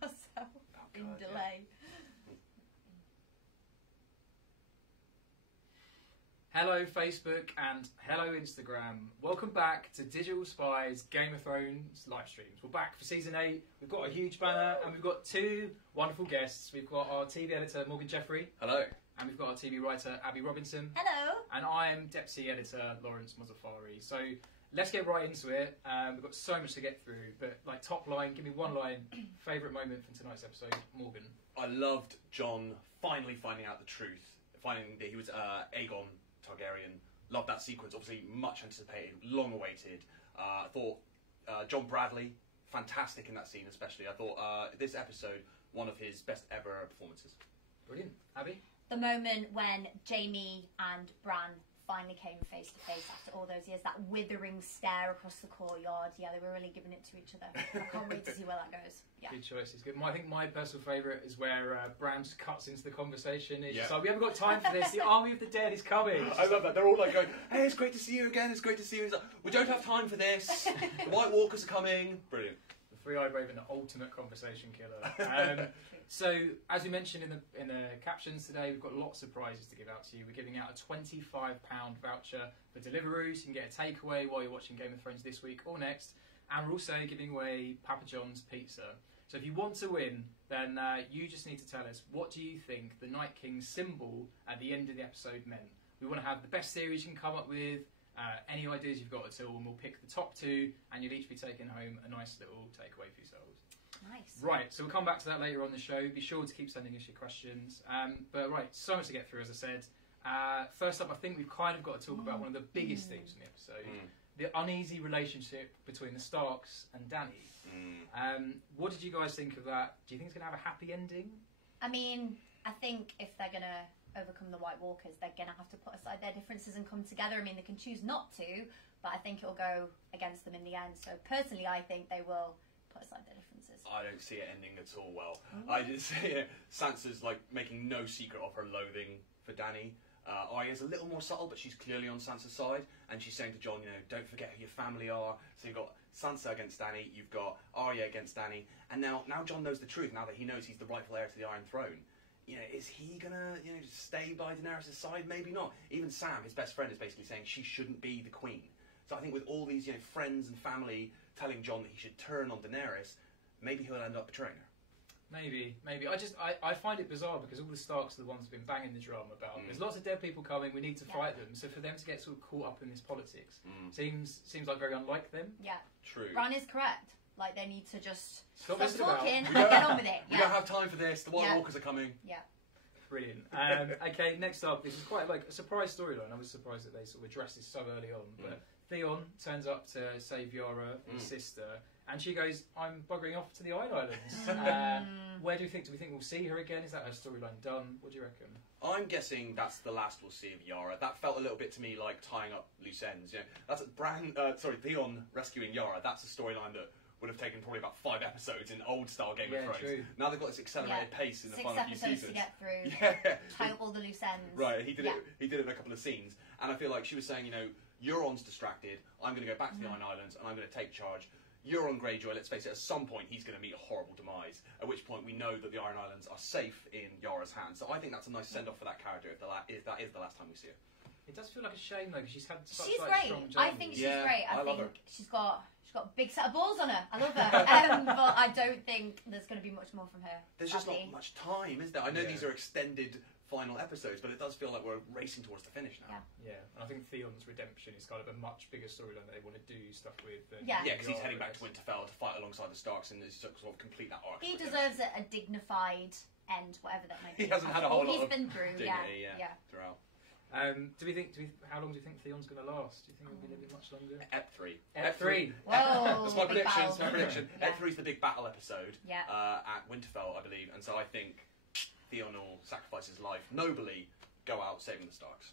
myself in delay. Hello Facebook and hello Instagram. Welcome back to Digital Spy's Game of Thrones live streams. We're back for season 8. We've got a huge banner and we've got 2 wonderful guests. We've got our TV editor Morgan Jeffrey. Hello. And we've got our TV writer Abby Robinson. Hello. And I'm deputy editor Lawrence Mozaffari. So let's get right into it. We've got so much to get through, but like top line, give me one line, favourite moment from tonight's episode, Morgan. I loved Jon finally finding out the truth, finding that he was Aegon Targaryen. Loved that sequence, obviously much anticipated, long awaited. I thought John Bradley, fantastic in that scene especially. I thought this episode, one of his best ever performances. Brilliant. Abby? The moment when Jaime and Bran finally came face to face after all those years, that withering stare across the courtyard. Yeah, they were really giving it to each other. I can't wait to see where that goes. Yeah. Good choices. Good. I think my personal favourite is where Bran just cuts into the conversation. It's just like, we haven't got time for this. The army of the dead is coming. I love that. They're all like going, hey, it's great to see you again. It's great to see you. He's like, we don't have time for this. The White Walkers are coming. Brilliant. The Three-Eyed Raven, the ultimate conversation killer. So, as we mentioned in the captions today, we've got lots of prizes to give out to you. We're giving out a £25 voucher for Deliveroo, so you can get a takeaway while you're watching Game of Thrones this week or next. And we're also giving away Papa John's pizza. So if you want to win, then you just need to tell us, what do you think the Night King's symbol at the end of the episode meant? We want to have the best series you can come up with, any ideas you've got at all, and we'll pick the top 2, and you'll each be taking home a nice little takeaway for yourselves. Nice. Right, so we'll come back to that later on the show. Be sure to keep sending us your questions. But right, so much to get through, as I said. First up, I think we've kind of got to talk about one of the biggest themes in the episode. The uneasy relationship between the Starks and Dany. What did you guys think of that? Do you think it's going to have a happy ending? I mean, I think if they're going to overcome the White Walkers, they're going to have to put aside their differences and come together. I mean, they can choose not to, but I think it'll go against them in the end. So personally, I think they will put aside their differences. I don't see it ending at all well. I did say Sansa's like making no secret of her loathing for Dany. Arya's a little more subtle, but she's clearly on Sansa's side, and she's saying to Jon, you know, don't forget who your family are. So you've got Sansa against Dany, you've got Arya against Dany, and now Jon knows the truth. Now that he knows he's the rightful heir to the Iron Throne, you know, is he gonna, you know, just stay by Daenerys' side? Maybe not. Even Sam, his best friend, is basically saying she shouldn't be the queen. So I think with all these, you know, friends and family telling Jon that he should turn on Daenerys, maybe he'll end up betraying her. Maybe. I find it bizarre because all the Starks are the ones who've been banging the drum about there's lots of dead people coming, we need to fight them. So for them to get sort of caught up in this politics seems like very unlike them. Yeah. True. Bran is correct. Like, they need to just stop messing talking about. and get on with it. We don't have time for this. The White Walkers are coming. Yeah. Brilliant. Okay, next up, this is quite like a surprise storyline. I was surprised that they sort of addressed this so early on. But Theon turns up to save Yara, his sister, and she goes, I'm buggering off to the Iron Islands. Where do we think we'll see her again? Is that her storyline done? What do you reckon? I'm guessing that's the last we'll see of Yara. That felt a little bit to me like tying up loose ends. You know, that's Theon rescuing Yara. That's a storyline that would have taken probably about 5 episodes in old-style Game of Thrones. True. Now they've got this accelerated pace in the final few 6 seasons. episodes to get through. Yeah. Tie up all the loose ends. Right, he did it. He did it in a couple of scenes, and I feel like she was saying, you know, Euron's distracted. I'm going to go back to the Iron Islands, and I'm going to take charge. Euron Greyjoy, let's face it, at some point he's going to meet a horrible demise, at which point we know that the Iron Islands are safe in Yara's hands. So I think that's a nice send-off for that character if that is the last time we see her. It does feel like a shame though, because she's had such She's like, great. strong I journey. think she's great. I love think her. she's got a big set of balls on her. I love her. But I don't think there's going to be much more from her. There's just not much time, is there? I know these are extended final episodes, but it does feel like we're racing towards the finish now. Yeah, and I think Theon's redemption is kind of a much bigger storyline that they want to do stuff with. Yeah, because he's heading back to Winterfell to fight alongside the Starks and sort of complete that arc. He deserves a dignified end, whatever that might be. He hasn't had a whole lot He's of been through, dignity, yeah. throughout. How long do you think Theon's going to last? Do you think he'll be living much longer? Ep 3. Ep 3. Whoa, that's my big prediction. battle. That's my prediction. Yeah. Ep 3 is the big battle episode Yeah. at Winterfell, I believe, and so I think Theon will sacrifice his life nobly, go out saving the Starks.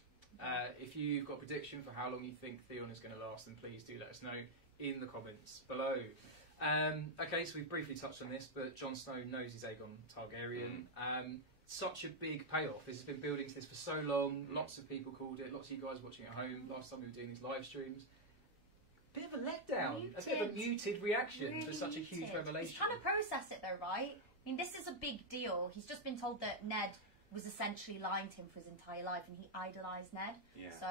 If you've got a prediction for how long you think Theon is going to last, then please do let us know in the comments below. Okay, so we've briefly touched on this, but Jon Snow knows he's Aegon Targaryen. Such a big payoff. This has been building to this for so long. Lots of people called it. Lots of you guys watching at home. Last time we were doing these live streams. bit of a letdown, a bit of a muted reaction for such a huge revelation. He's trying to process it though, right? I mean, this is a big deal. He's just been told that Ned was essentially lying to him for his entire life, and he idolised Ned. Yeah. So,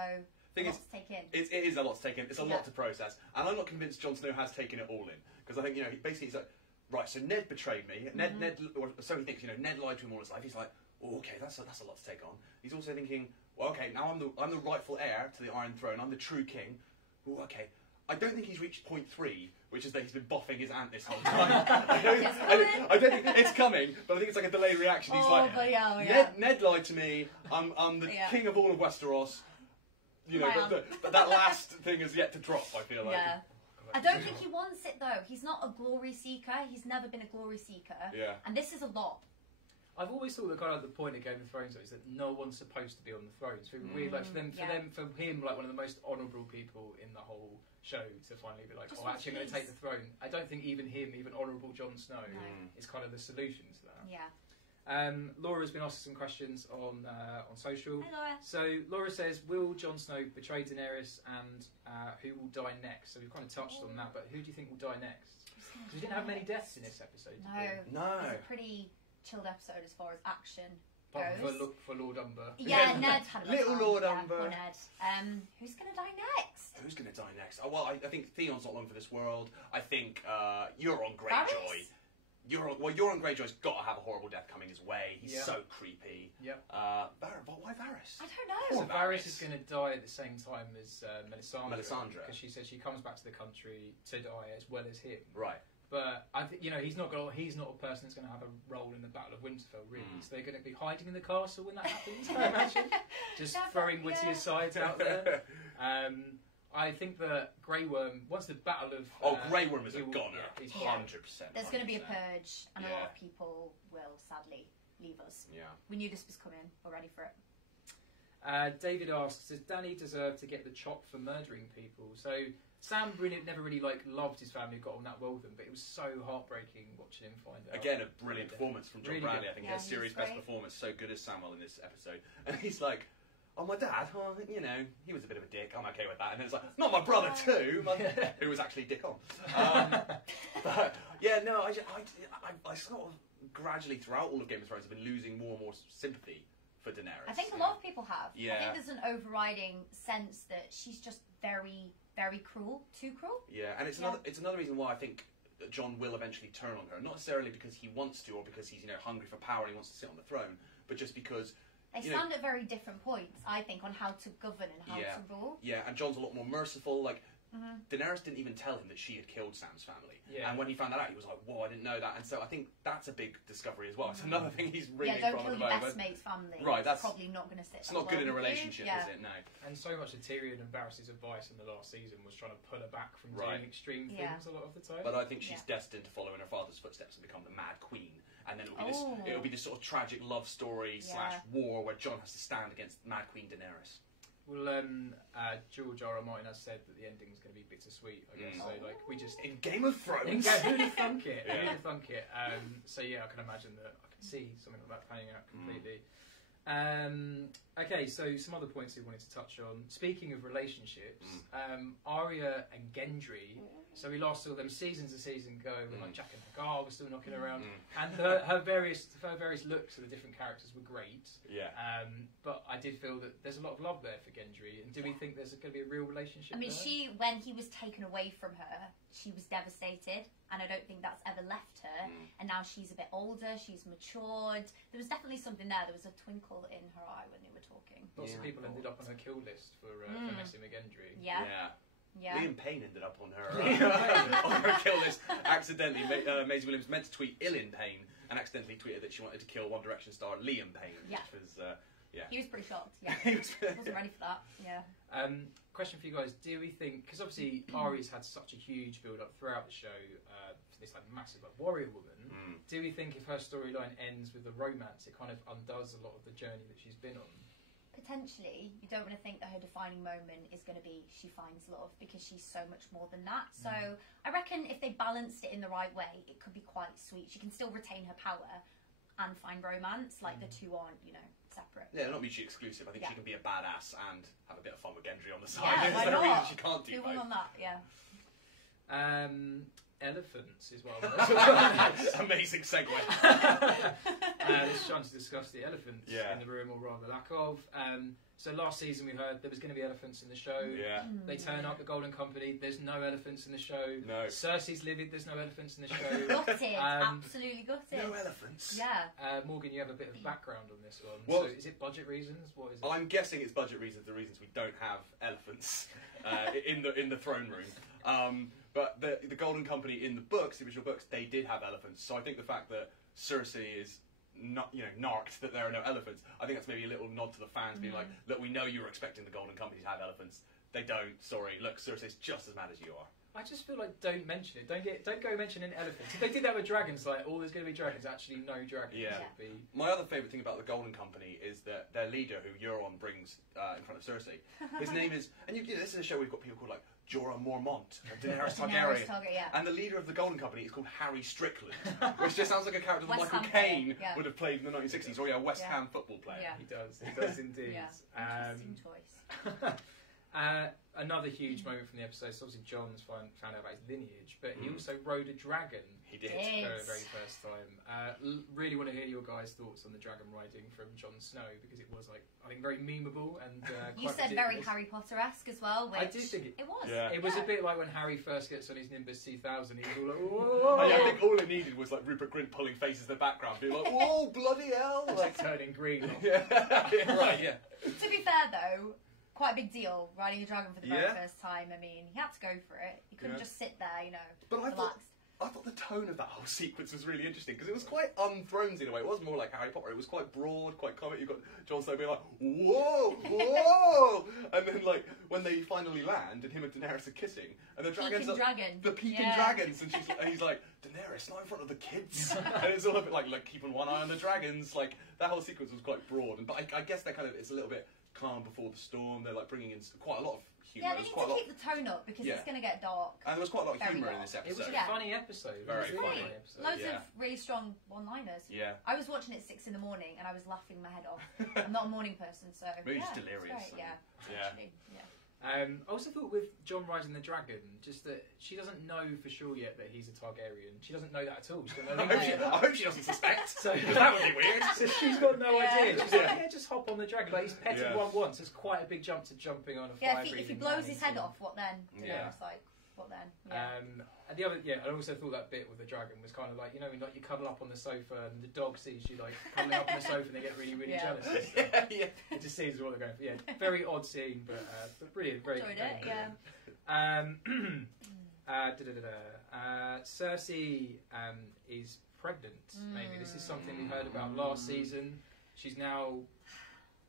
a lot to take in. It is a lot to take in. It's a lot to process. And I'm not convinced Jon Snow has taken it all in. Because I think, basically he's like, right, so Ned betrayed me. Ned, or so he thinks, Ned lied to him all his life. He's like, oh, okay, that's a lot to take on. He's also thinking, well, okay, now I'm the rightful heir to the Iron Throne. I'm the true king. Oh, okay. I don't think he's reached point 3, which is that he's been buffing his aunt this whole time. I don't think it's coming, but I think it's like a delayed reaction. He's like, Ned lied to me. I'm the king of all of Westeros. But that last thing is yet to drop, I feel like. Yeah. I don't think he wants it though. He's not a glory seeker. He's never been a glory seeker. Yeah. And this is a lot. I've always thought that kind of the point of Game of Thrones is that no one's supposed to be on the throne. So weird, like for him, like one of the most honourable people in the whole show to finally be like, oh, actually, I'm going to take the throne. I don't think even honourable Jon Snow is kind of the solution to that. Yeah. Laura's been asked some questions on social. Hey, Laura. So Laura says, will Jon Snow betray Daenerys, and who will die next? So we've kind of touched on that, but who do you think will die next? Because we didn't have many deaths in this episode. No. It was a pretty chilled episode as far as action goes. For Lord Umber. Yeah, Ned had a little Lord Umber. Poor Ned. Who's going to die next? Who's going to die next? Oh, well, I think Theon's not long for this world. I think Euron Greyjoy. Euron Greyjoy's got to have a horrible death coming his way. He's so creepy. Yep. Why Varys? I don't know. So Varys is going to die at the same time as Melisandre. Because she says she comes back to the country to die as well as him. Right. But I think he's not a person that's going to have a role in the Battle of Winterfell, really. So they're going to be hiding in the castle when that happens. I imagine, just throwing witty asides out there. I think that Grey Worm, once the Battle of Grey Worm is a goner. He's 100%. There's going to be a purge, and a lot of people will sadly leave us. Yeah. We knew this was coming. We're ready for it. David asks, does Dany deserve to get the chop for murdering people? So Sam never really loved his family, got on that well with them, but it was so heartbreaking watching him find out. Again, a brilliant performance from John Bradley. I think his series best performance, so good as Samuel in this episode. And he's like, oh, my dad, he was a bit of a dick, I'm okay with that. And then it's like, not my brother too, who was actually dick on. But yeah, no, I sort of gradually throughout all of Game of Thrones have been losing more and more sympathy for Daenerys. I think a lot of people have. Yeah. I think there's an overriding sense that she's just very, very cruel, too cruel. Yeah, and it's another reason why I think that Jon will eventually turn on her. Not necessarily because he wants to or because he's hungry for power and he wants to sit on the throne, but just because they stand at very different points, I think, on how to govern and how to rule. Yeah, and Jon's a lot more merciful. Like, Daenerys didn't even tell him that she had killed Sam's family. Yeah. And when he found that out, he was like, whoa, I didn't know that. And so I think that's a big discovery as well. It's another thing he's reading from at the moment. Yeah, don't kill your best mate's family. Right, that's probably not going to sit. It's not good in a relationship, is it? No. And so much of Tyrion and Varys' advice in the last season was trying to pull her back from doing extreme things a lot of the time. But I think she's destined to follow in her father's footsteps and become the Mad Queen. And then it'll be this sort of tragic love story / war where Jon has to stand against Mad Queen Daenerys. Well, George R. R. Martin has said that the ending's going to be bittersweet, I guess. So, we just in Game of Thrones. Who'd have thunk it? Who'd have thunk it? So yeah, I can imagine that. I can see something like that panning out completely. Okay, so some other points we wanted to touch on. Speaking of relationships, Arya and Gendry. So we last saw them seasons and seasons ago when Jack and Hagar were still knocking around, and her various looks of the different characters were great. Yeah. But I did feel that there's a lot of love there for Gendry, and do we think there's going to be a real relationship? I mean, when he was taken away from her, she was devastated, and I don't think that's ever left her. And now she's a bit older, she's matured. There was definitely something there. There was a twinkle in her eye when they were talking. Lots of people ended up on her kill list for messing with Gendry. Yeah. Liam Payne ended up on her kill list accidentally. Maisie Williams meant to tweet Ilyn Payne and accidentally tweeted that she wanted to kill One Direction star Liam Payne, which was he was pretty shocked. Yeah, he wasn't ready for that. Yeah. Question for you guys: do we think, because obviously Arya's had such a huge build-up throughout the show for this massive warrior woman, do we think if her storyline ends with a romance, it kind of undoes a lot of the journey that she's been on? Potentially, you don't want to think that her defining moment is going to be she finds love, because she's so much more than that. So I reckon if they balanced it in the right way, it could be quite sweet. She can still retain her power and find romance, like the two aren't, separate. Yeah, they're not mutually exclusive. I think she can be a badass and have a bit of fun with Gendry on the side. Yeah, why no not? reason she can't do both. On that, yeah. Elephants is what Amazing segue. It's trying to discuss the elephants in the room, or rather lack of. So last season we heard there was going to be elephants in the show. Yeah. They turn up, the Golden Company, there's no elephants in the show. No. Cersei's livid, there's no elephants in the show. Gutted, absolutely gutted. No elephants. Yeah. Morgan, you have a bit of background on this one. Well, so is it budget reasons? What is it? I'm guessing it's budget reasons, the reasons we don't have elephants in the throne room. But the Golden Company in the books, the original books, they did have elephants. So I think the fact that Cersei is not, narked that there are no elephants, I think that's maybe a little nod to the fans being like, look, we know you were expecting the Golden Company to have elephants. They don't. Sorry. Look, Cersei's just as mad as you are. I just feel like don't mention it. Don't go mentioning elephants. If they did that with dragons, like, there's going to be dragons, actually no dragons. Yeah. Would be... My other favourite thing about the Golden Company is that their leader, who Euron brings in front of Cersei, his name is, and this is a show we've got people called like Jorah Mormont, Daenerys Targaryen, and the leader of the Golden Company is called Harry Strickland, which just sounds like a character that Michael Caine would have played in the 1960s, or a West Ham football player. Yeah. He does indeed. Interesting choice. Another huge moment from the episode is obviously Jon's found out about his lineage, but he also rode a dragon. He did. For the very first time. Really want to hear your guys' thoughts on the dragon riding from Jon Snow, because it was, like, I think, very memeable and you quite said ridiculous. very Harry Potter-esque as well. Which I do think it was. Yeah. It was a bit like when Harry first gets on his Nimbus 2000. He was all like, whoa! I think all it needed was like Rupert Grint pulling faces in the background, being like, whoa, bloody hell! Like turning green. Right, yeah. To be fair, though, quite a big deal riding a dragon for the very first time. I mean, he had to go for it. He couldn't just sit there, But relaxed. I thought the tone of that whole sequence was really interesting, because it was quite unthrones in a way. It wasn't more like Harry Potter. It was quite broad, quite comic. You've got Jon Snow being like, whoa, whoa! And then, like, when they finally land and him and Daenerys are kissing, and the dragons are the peeping dragons, and he's like, Daenerys, not in front of the kids. And it's all a bit like keeping one eye on the dragons. Like, that whole sequence was quite broad. But I guess it's a little bit calm before the storm. They're like bringing in quite a lot of humour. Yeah, they need to keep the tone up, because it's going to get dark. And there was quite a lot of humour in this episode. It was a funny episode. Very funny. Loads of really strong one-liners. Yeah. I was watching it at 6 in the morning and I was laughing my head off. I'm not a morning person, so Maybe just delirious. Yeah. Yeah. I also thought with Jon riding the dragon, just that she doesn't know for sure yet that he's a Targaryen. She doesn't know that at all. She doesn't know I hope she doesn't suspect. So that would be weird. So she's got no idea. She's like, yeah, just hop on the dragon. Like, he's petted one once. It's quite a big jump to jumping on a fire. Yeah, if he blows his head off, what then? It's like, what then? And the other, I also thought that bit with the dragon was kind of like, when like you cuddle up on the sofa and the dog sees you like cuddling up on the sofa and they get really, really jealous. It just sees what they're going for. Yeah, very odd scene, but brilliant. Very enjoyed it. Cersei is pregnant. Maybe this is something we heard about last season. She's now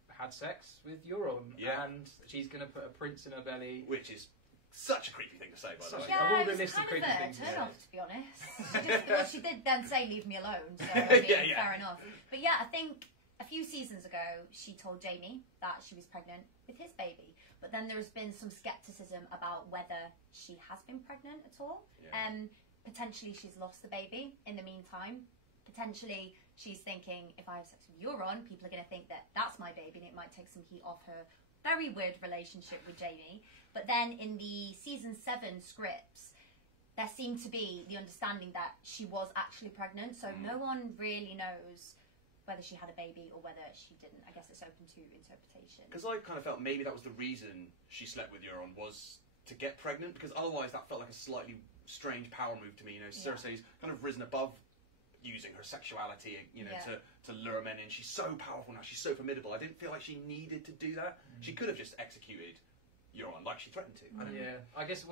had sex with Euron, and she's going to put a prince in her belly, which is such a creepy thing to say, by the way. Yeah, it was kind of a turn-off, to be honest. She did then say, leave me alone, so I mean, fair enough. But yeah, I think a few seasons ago, she told Jaime that she was pregnant with his baby. But then there's been some scepticism about whether she has been pregnant at all. Potentially she's lost the baby in the meantime. Potentially she's thinking, if I have sex with Euron, people are going to think that that's my baby, and it might take some heat off her very weird relationship with Jaime. But then in the season 7 scripts, there seemed to be the understanding that she was actually pregnant. So no one really knows whether she had a baby or whether she didn't. I guess it's open to interpretation. Because I kind of felt maybe that was the reason she slept with Euron, was to get pregnant, because otherwise that felt like a slightly strange power move to me. Cersei's kind of risen above using her sexuality, to lure men in. She's so powerful now. She's so formidable. I didn't feel like she needed to do that. She could have just executed Euron like she threatened to. I guess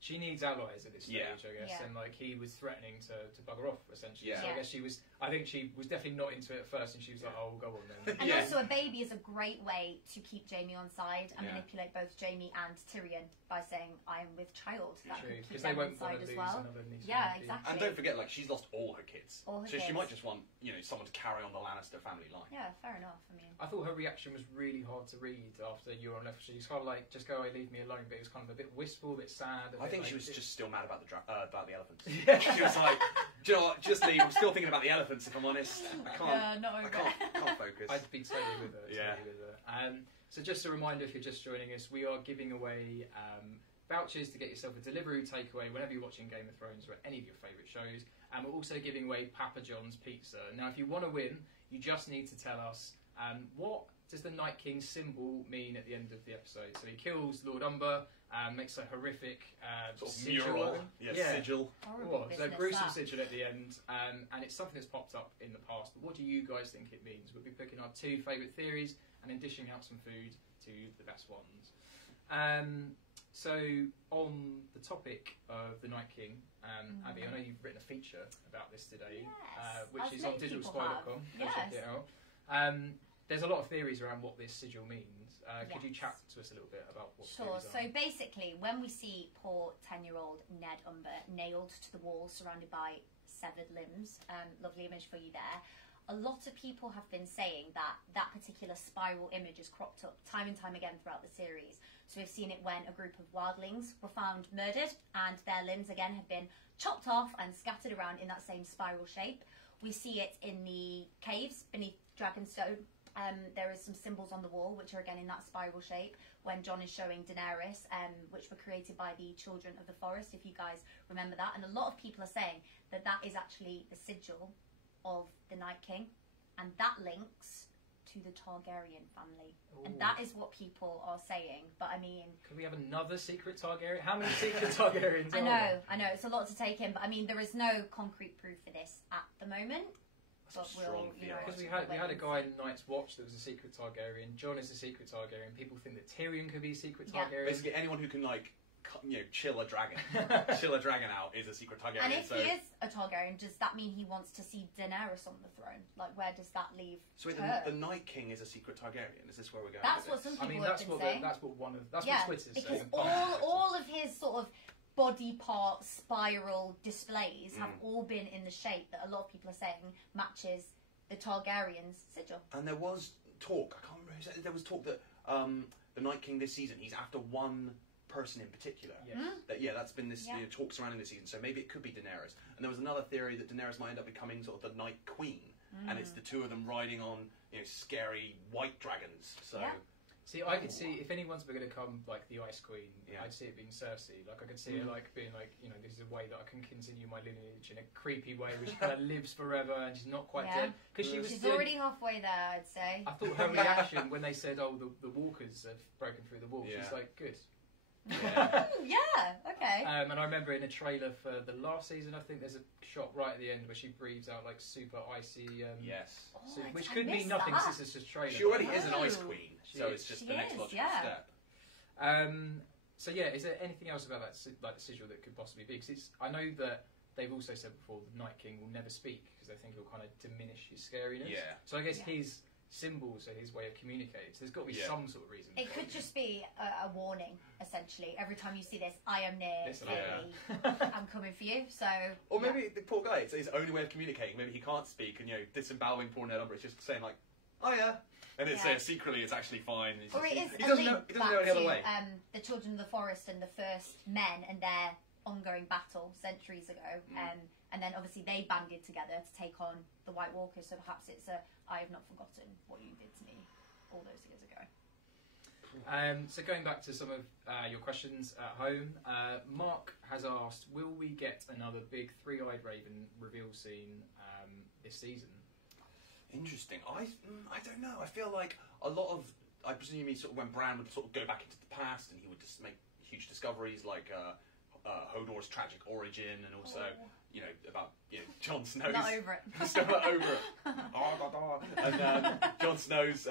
she needs allies at this stage, I guess, and like he was threatening to bugger off essentially. So I guess I think she was definitely not into it at first, and she was like, "Oh, go on then." And also, a baby is a great way to keep Jaime on side and manipulate both Jaime and Tyrion by saying, "I am with child." That could keep them on side as well. Yeah, exactly. And don't forget, like, she's lost all her kids, so she might just want someone to carry on the Lannister family line. Yeah, fair enough. I mean, I thought her reaction was really hard to read after Euron left. She was kind of like, "Just go away, leave me alone," but it was kind of a bit wistful, a bit sad. I think she was just still mad about the elephants. She was like, "Do you know what? Just leave. I'm still thinking about the elephants, if I'm honest. I can't focus." I'd be totally with her. So just a reminder, if you're just joining us, we are giving away vouchers to get yourself a Deliveroo takeaway whenever you're watching Game of Thrones or any of your favourite shows. And we're also giving away Papa John's pizza. Now, if you want to win, you just need to tell us what does the Night King symbol mean at the end of the episode. So he kills Lord Umber, makes a horrific sort of sigil. mural, sigil. Horrible So business, gruesome that. sigil at the end, and it's something that's popped up in the past. But what do you guys think it means? We'll be picking our 2 favourite theories and then dishing out some food to the best ones. So on the topic of the Night King, Abby, I know you've written a feature about this today, Yes, which as is on many people digitalspy.com. have. Go check Yes. it out. There's a lot of theories around what this sigil means. Could you Yes. chat to us a little bit about what Sure. theories are? So basically, when we see poor 10-year-old Ned Umber nailed to the wall, surrounded by severed limbs, lovely image for you there. A lot of people have been saying that that particular spiral image has cropped up time and time again throughout the series. So we've seen it when a group of wildlings were found murdered, and their limbs again have been chopped off and scattered around in that same spiral shape. We see it in the caves beneath Dragonstone. There is some symbols on the wall which are again in that spiral shape when Jon is showing Daenerys, which were created by the Children of the Forest, if you guys remember that. And a lot of people are saying that that is actually the sigil of the Night King, and that links to the Targaryen family. And Ooh. that is what people are saying. But I mean, Could we have another secret Targaryen? How many secret Targaryens are there? I know, it's a lot to take in, but I mean, there is no concrete proof for this at the moment. But That's a strong theory. Because we had a guy in Night's Watch that was a secret Targaryen. Jon is a secret Targaryen. People think that Tyrion could be a secret Yeah. Targaryen. Basically, anyone who can chill a dragon, chill a dragon out is a secret Targaryen. And if so, he is a Targaryen, does that mean he wants to see Daenerys on the throne? Like, where does that leave so wait, her? the Night King is a secret Targaryen. Is this where we're going? That's with what some this? I mean, people have that's been what saying. that's what one of that's Yeah, what Twitter's because saying. all of his sort of body part spiral displays have all been in the shape that a lot of people are saying matches the Targaryen's sigil. And there was talk. I can't remember who said it. There was talk that the Night King this season, he's after one person in particular. Yes. That's been this talk surrounding this season. So maybe it could be Daenerys. And there was another theory that Daenerys might end up becoming sort of the Night Queen, and it's the two of them riding on scary white dragons. So. Yeah. See, I could see if anyone's going to come like the Ice Queen, Yeah. I'd see it being Cersei. Like I could see her like being like, this is a way that I can continue my lineage in a creepy way, where she kind of lives forever and she's not quite dead. Because She's already halfway there, I'd say. I thought her reaction when they said, "Oh, the walkers have broken through the wall," she's like, "Good." Yeah. Okay. And I remember in a trailer for the last season, I think there's a shot right at the end where she breathes out like super icy. Yes. Which I could mean missed nothing. that. This is just trailer. She already is an Ice Oh. Queen, She so is. it's just She the next is, logical yeah. step. So yeah, is there anything else about that like the sigil that could possibly be? Because I know that they've also said before the Night King will never speak because they think it'll kind of diminish his scariness. Yeah. So I guess his symbols are his way of communicating. So there's got to be some sort of reason. It could just be a warning, essentially. Every time you see this, I am near, Listen, I'm coming for you. So, Or maybe the poor guy, it's his only way of communicating. Maybe he can't speak, and disemboweling poor Ned Umber. It's just saying like, "Oh yeah," and it's secretly it's actually fine. And Or it is he a doesn't link know. He doesn't back know any other to way. the Children of the Forest and the first men and their ongoing battle centuries ago. And then obviously they banded together to take on the White Walkers. So perhaps it's I have not forgotten what you did to me all those years ago. So going back to some of your questions at home, Mark has asked, will we get another big three-eyed raven reveal scene this season? Interesting. I don't know. I feel like a lot of, I presume he sort of when Bran would sort of go back into the past and he would just make huge discoveries like Hodor's tragic origin and also about Jon Snow's Not over it. still not over it. And Jon Snow's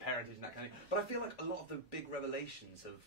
parentage and that kind of thing. But I feel like a lot of the big revelations have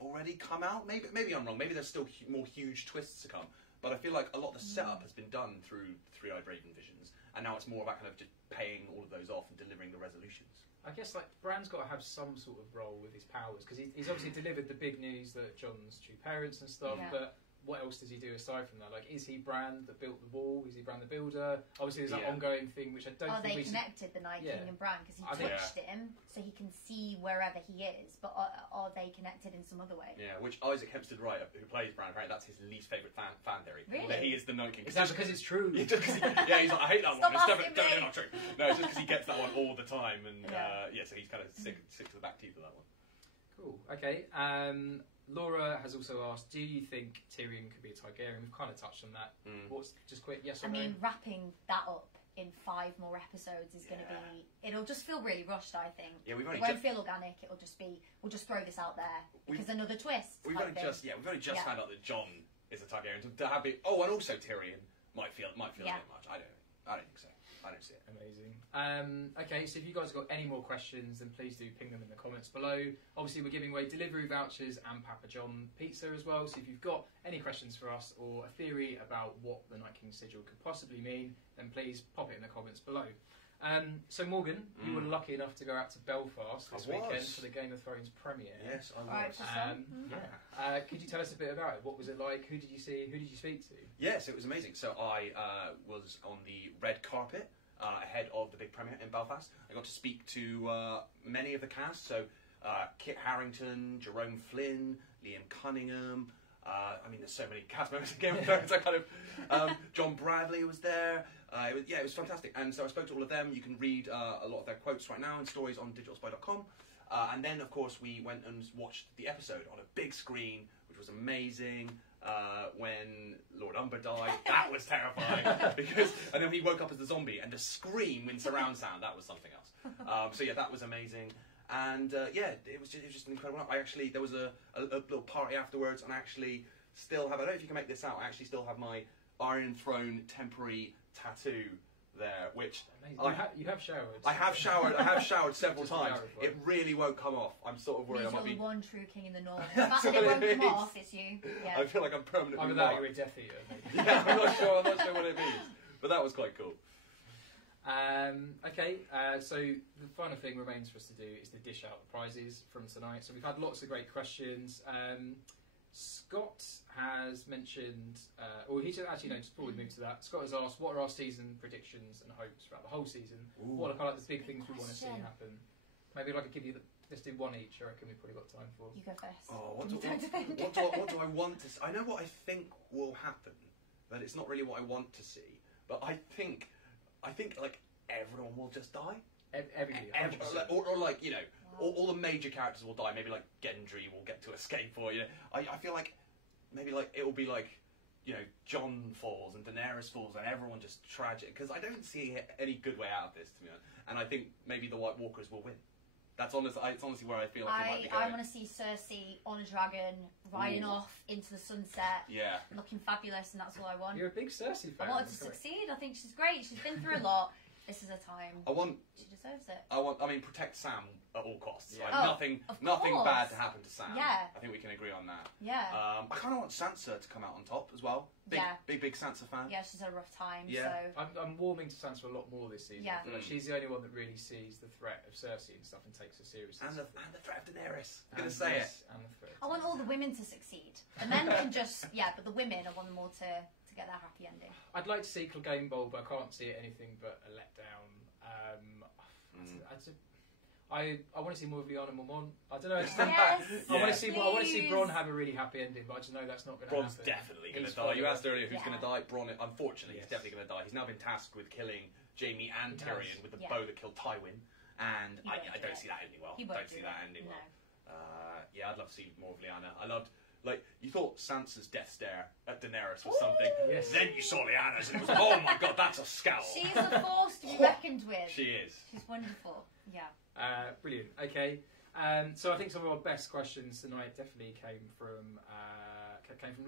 already come out. Maybe I'm wrong. Maybe there's still more huge twists to come. But I feel like a lot of the setup has been done through Three-Eyed Raven visions, and now it's more about kind of just paying all of those off and delivering the resolutions. I guess like Bran's got to have some sort of role with his powers because he's obviously delivered the big news that Jon's true parents and stuff, but what else does he do aside from that? Like, is he Bran that built the wall? Is he Bran the builder? Obviously, there's that ongoing thing which I don't Are think they connected, the Night King and Bran? Because he touched him, so he can see wherever he is. But are they connected in some other way? Yeah, which Isaac Hempstead Wright, who plays Bran, apparently that's his least favourite fan theory. Really? That he is the Night King. Is that because it's true? He's like, I hate that Stop one. It's asking definitely me. not true. No, it's just because he gets that one all the time, and so he's kind of sick to the back teeth of that one. Cool. Okay. Laura has also asked, do you think Tyrion could be a Targaryen? We've kind of touched on that. What's just quick? Yes or no? I mean, wrapping that up in 5 more episodes is going to be. It'll just feel really rushed. I think. Yeah, we've only it won't feel organic. It'll just be. We'll just throw this out there because another twist. We've only just found out that Jon is a Targaryen. To have it. Oh, and also Tyrion might feel a bit much. I don't think so. I don't see it. Amazing. Okay, so if you guys have got any more questions, then please do ping them in the comments below. Obviously, we're giving away delivery vouchers and Papa John pizza as well. So if you've got any questions for us or a theory about what the Night King sigil could possibly mean, then please pop it in the comments below. So Morgan, you were lucky enough to go out to Belfast this weekend for the Game of Thrones premiere. Yes, I was. Could you tell us a bit about it? What was it like? Who did you see? Who did you speak to? Yes, it was amazing. So I was on the red carpet ahead of the big premiere in Belfast. I got to speak to many of the cast. So Kit Harington, Jerome Flynn, Liam Cunningham. I mean, there's so many cast members in Game of Thrones. I kind of John Bradley was there. It was fantastic. And so I spoke to all of them. You can read a lot of their quotes right now in stories on digitalspy.com. And then, of course, we went and watched the episode on a big screen, which was amazing. When Lord Umber died, that was terrifying. And then he woke up as the zombie, and the scream in surround sound, that was something else. So yeah, that was amazing. And it was just an incredible night. There was a little party afterwards, and I actually still have, I don't know if you can make this out, I actually still have my Iron Throne temporary tattoo there, which you have showered. I have showered several times. It really won't come off. I'm sort of worried. You're the one true king in the north. The fact that it won't come off, it's you. Yeah. I feel like I'm permanently. Either that, you're a Death Eater. Maybe. Yeah, I'm not sure what it means, but that was quite cool. So the final thing remains for us to do is to dish out the prizes from tonight. So we've had lots of great questions. Scott has mentioned, just before we move to that, Scott has asked, what are our season predictions and hopes throughout the whole season? What are kind of the big things we want to see happen? Maybe I could give you let's do one each. I reckon we've probably got time for. You go first. Oh, what do I want to see? I know what I think will happen, but it's not really what I want to see. But I think like everyone will just die. Everybody, or like, you know, all the major characters will die. Maybe like Gendry will get to escape, or you know, I feel like maybe like it will be like, you know, Jon falls and Daenerys falls and everyone just tragic, because I don't see any good way out of this, to be honest. And I think maybe the White Walkers will win. It's honestly where I feel like it might be going. I want to see Cersei on a dragon, riding off into the sunset, looking fabulous, and that's all I want. You're a big Cersei fan. I want her to succeed. I think she's great. She's been through a lot. This is a time. She deserves it. I mean, protect Sam at all costs. Yeah. Like, nothing bad to happen to Sam. Yeah. I think we can agree on that. Yeah. I kind of want Sansa to come out on top as well. Big Sansa fan. Yeah, she's had a rough time. Yeah. So. I'm warming to Sansa a lot more this season. Yeah. I feel like she's the only one that really sees the threat of Cersei and stuff and takes her seriously. And the threat of Daenerys. I'm going to say it. And the threat. I want all the women to succeed. The men can just, but the women, I want them all to get their happy ending. I'd like to see Clegane Bowl, but I can't see it anything but a letdown. I want to see more of Lyanna Mormont. I don't know. I want to see Bronn have a really happy ending, but I just know that's not going to happen. Bronn's definitely going to die. You asked earlier who's going to die. Bronn, unfortunately, he's definitely going to die. He's now been tasked with killing Jaime and Tyrion with the bow that killed Tywin, and I don't see that ending well. Don't see that ending well. I'd love to see more of Lyanna. I loved. Like, you thought Sansa's death stare at Daenerys was something. Yes. Then you saw Lyanna's and it was, oh my god, that's a scowl. She's a force to be reckoned with. She is. She's wonderful. Yeah. Brilliant. Okay. So I think some of our best questions tonight definitely came from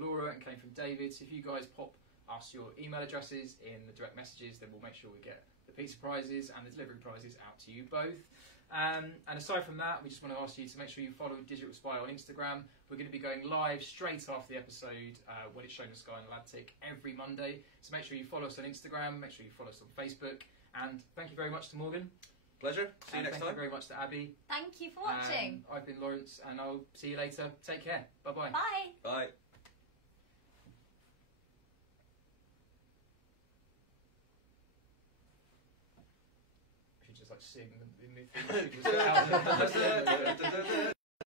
Laura and came from David. So if you guys pop us your email addresses in the direct messages, then we'll make sure we get the pizza prizes and the delivery prizes out to you both. And aside from that, we just want to ask you to make sure you follow Digital Spy on Instagram. We're going to be going live straight after the episode when it's shown on Sky and Atlantic every Monday. So make sure you follow us on Instagram, make sure you follow us on Facebook. And thank you very much to Morgan. Pleasure. See you next time. Thank you very much to Abby. Thank you for watching. I've been Lawrence, and I'll see you later. Take care. Bye-bye. Bye. Bye. Just like sing the